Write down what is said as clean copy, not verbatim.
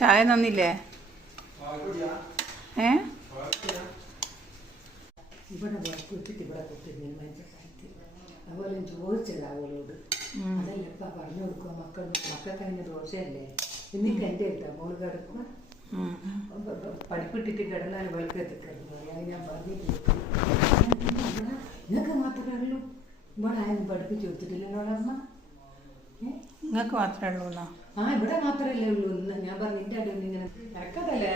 ചായ തന്നില്ലേ? ഇവിടെ കുത്തിട്ട് ഇവിടെ കുത്തിരുന്നു മനസ്സിലാക്കി. അതുപോലെ ചോദിച്ചത് അവളോട്, അതല്ല ഇപ്പം പറഞ്ഞു കൊടുക്കുക മക്കൾക്ക് അതിന് ദോഷമല്ലേ എന്നിട്ട് എൻ്റെ കിട്ടാം മോള് കിടക്കുക പഠിപ്പിട്ടിട്ട് കിടന്നാൽ വെളുക്ക് എത്തിക്കിടന്നു. അത് ഞാൻ പറഞ്ഞിട്ടില്ല. നിങ്ങൾക്ക് മാത്രമേ ഉള്ളൂ ഇവിടെ ആരും പഠിപ്പിച്ച് കൊടുത്തിട്ടില്ല എന്നോടമ്മ. നിങ്ങൾക്ക് മാത്രമേ ഉള്ളൂ? ആ ഇവിടെ മാത്രമല്ലേ ഉള്ളൂ. ഞാൻ പറഞ്ഞു എൻ്റെ അടുത്ത് ഇങ്ങനെ ഇറക്കതല്ലേ